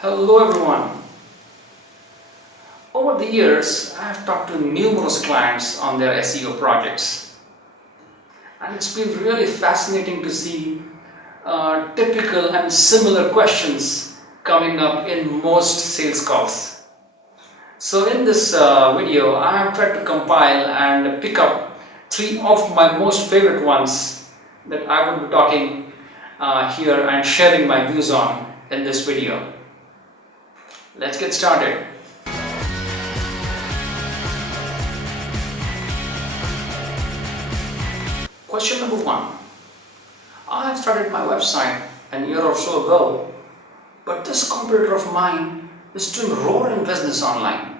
Hello everyone. Over the years, I have talked to numerous clients on their SEO projects, and it's been really fascinating to see typical and similar questions coming up in most sales calls. So in this video, I have tried to compile and pick up three of my most favorite ones that I will be talking here and sharing my views on in this video. Let's get started. Question number one. I have started my website a year or so ago, but this competitor of mine is doing roaring business online.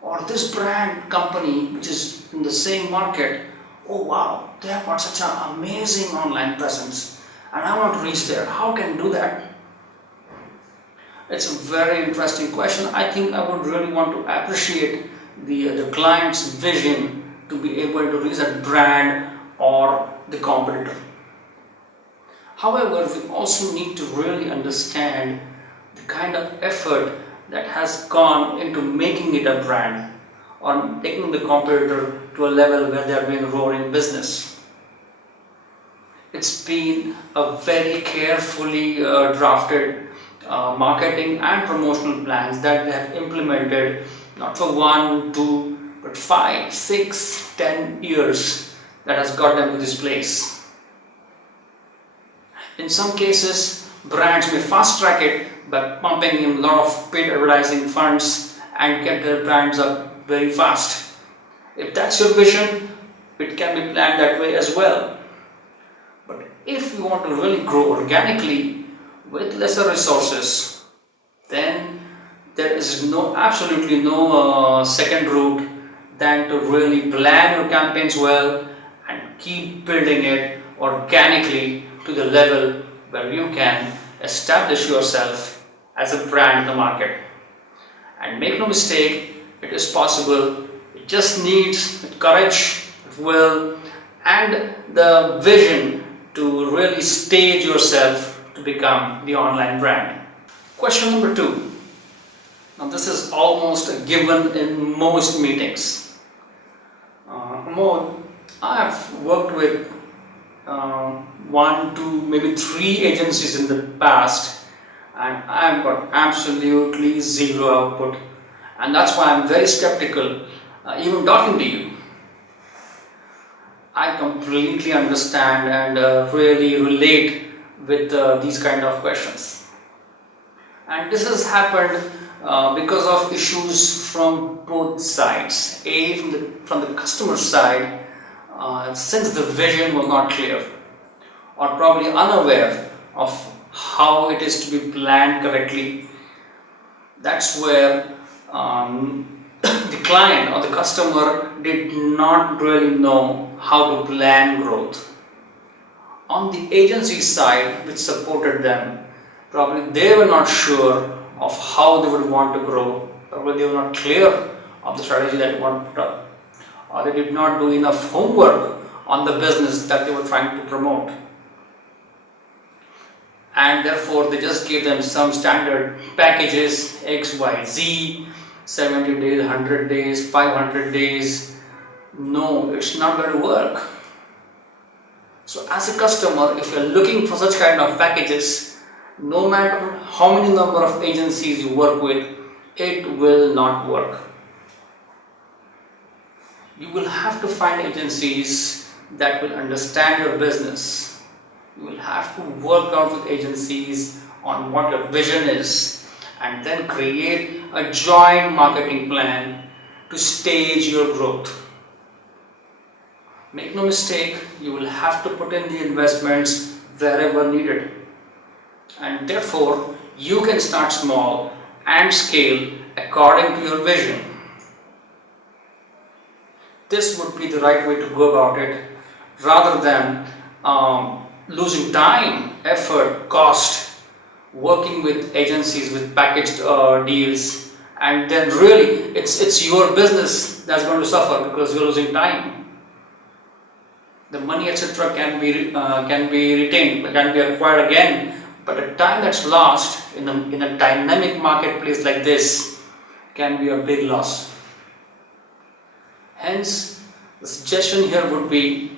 Or this brand company which is in the same market, oh wow, they have got such an amazing online presence and I want to reach there. How can I do that? It's a very interesting question. I think I would really want to appreciate the client's vision to be able to reach that brand or the competitor. However, we also need to really understand the kind of effort that has gone into making it a brand or taking the competitor to a level where they are doing roaring business. It's been a very carefully drafted marketing and promotional plans that they have implemented not for 1, 2, but 5, 6, 10 years that has got them to this place. In some cases, brands may fast track it by pumping in a lot of paid advertising funds and get their brands up very fast. If that's your vision, it can be planned that way as well. But if you want to really grow organically with lesser resources, then there is absolutely no second route than to really plan your campaigns well and keep building it organically to the level where you can establish yourself as a brand in the market. And make no mistake, it is possible. It just needs courage, will, and the vision to really stage yourself to become the online brand. Question number 2. Now this is almost a given in most meetings. I have worked with 1, 2, maybe 3 agencies in the past, and I have got absolutely zero output, and that's why I'm very skeptical even talking to you. I completely understand and really relate with these kind of questions, and this has happened because of issues from both sides. From the customer side, since the vision was not clear or probably unaware of how it is to be planned correctly, that's where the client or the customer did not really know how to plan growth. On the agency side, which supported them, probably they were not sure of how they would want to grow, probably they were not clear of the strategy that they want to put up, or they did not do enough homework on the business that they were trying to promote. And therefore, they just gave them some standard packages, X, Y, Z, 70 days, 100 days, 500 days. No, it's not going to work. So as a customer, if you're looking for such kind of packages, no matter how many number of agencies you work with, it will not work. You will have to find agencies that will understand your business. You will have to work out with agencies on what your vision is and then create a joint marketing plan to stage your growth. Make no mistake, you will have to put in the investments wherever needed. And therefore, you can start small and scale according to your vision. This would be the right way to go about it, rather than losing time, effort, cost, working with agencies with packaged deals, and then really it's your business that's going to suffer because you're losing time. The money, etc., can be retained, can be acquired again but the time that's lost in a dynamic marketplace like this can be a big loss. Hence, the suggestion here would be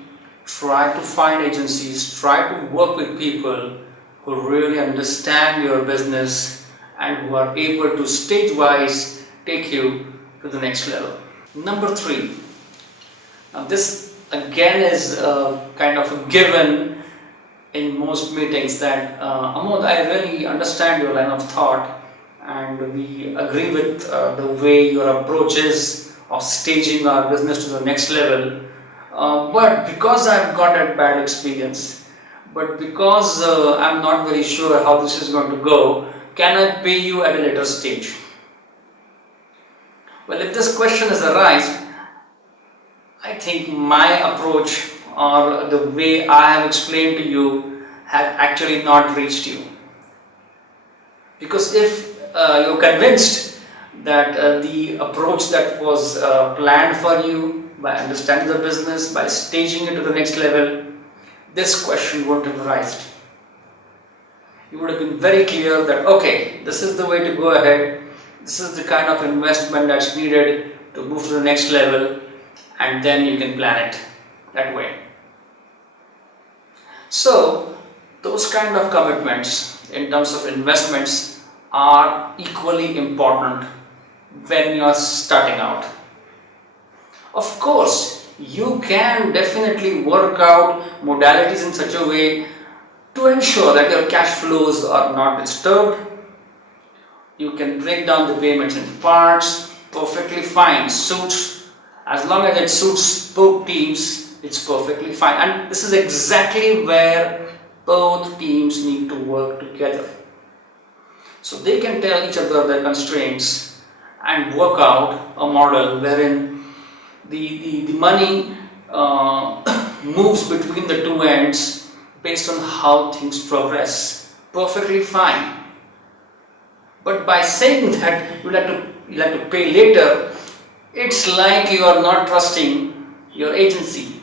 try to find agencies, try to work with people who really understand your business and who are able to stage-wise take you to the next level. Number 3. Now this again is kind of a given in most meetings that Amod, I really understand your line of thought and we agree with the way your approach is of staging our business to the next level. But because I've got a bad experience, but because I'm not very sure how this is going to go, can I pay you at a later stage? Well, if this question is arised, I think my approach or the way I have explained to you has actually not reached you. Because if you're convinced that the approach that was planned for you by understanding the business, by staging it to the next level, this question wouldn't have arisen. You would have been very clear that okay, this is the way to go ahead, this is the kind of investment that's needed to move to the next level, and then you can plan it that way. So those kind of commitments in terms of investments are equally important when you are starting out. Of course, you can definitely work out modalities in such a way to ensure that your cash flows are not disturbed. You can break down the payments in parts, perfectly fine, suits. As long as it suits both teams, it's perfectly fine. And this is exactly where both teams need to work together. So they can tell each other their constraints and work out a model wherein the money moves between the two ends based on how things progress. Perfectly fine. But by saying that you'll have to pay later, it's like you are not trusting your agency.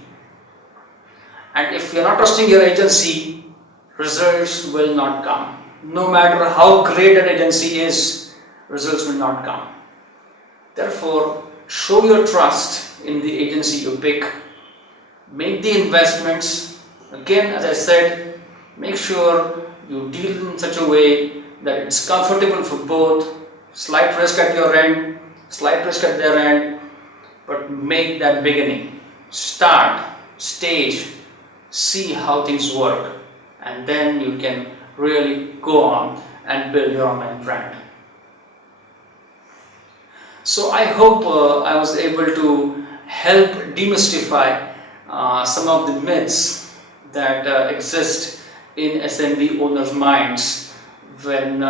And if you're not trusting your agency, results will not come. No matter how great an agency is, results will not come. Therefore, show your trust in the agency you pick. Make the investments. Again, as I said, make sure you deal in such a way that it's comfortable for both. Slight risk at your end, slight risk at their end, but make that beginning. Start, stage, see how things work, and then you can really go on and build your online brand. So I hope I was able to help demystify some of the myths that exist in SMB owners' minds when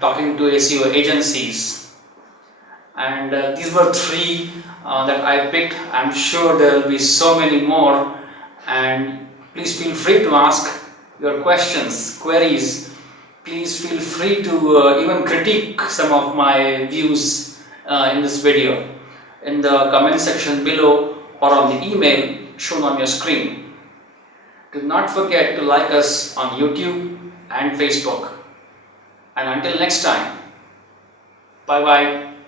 talking to SEO agencies. And these were 3 that I picked. I'm sure there will be so many more, and please feel free to ask your questions, queries. Please feel free to even critique some of my views in this video in the comment section below or on the email shown on your screen. Do not forget to like us on YouTube and Facebook. And until next time, bye bye.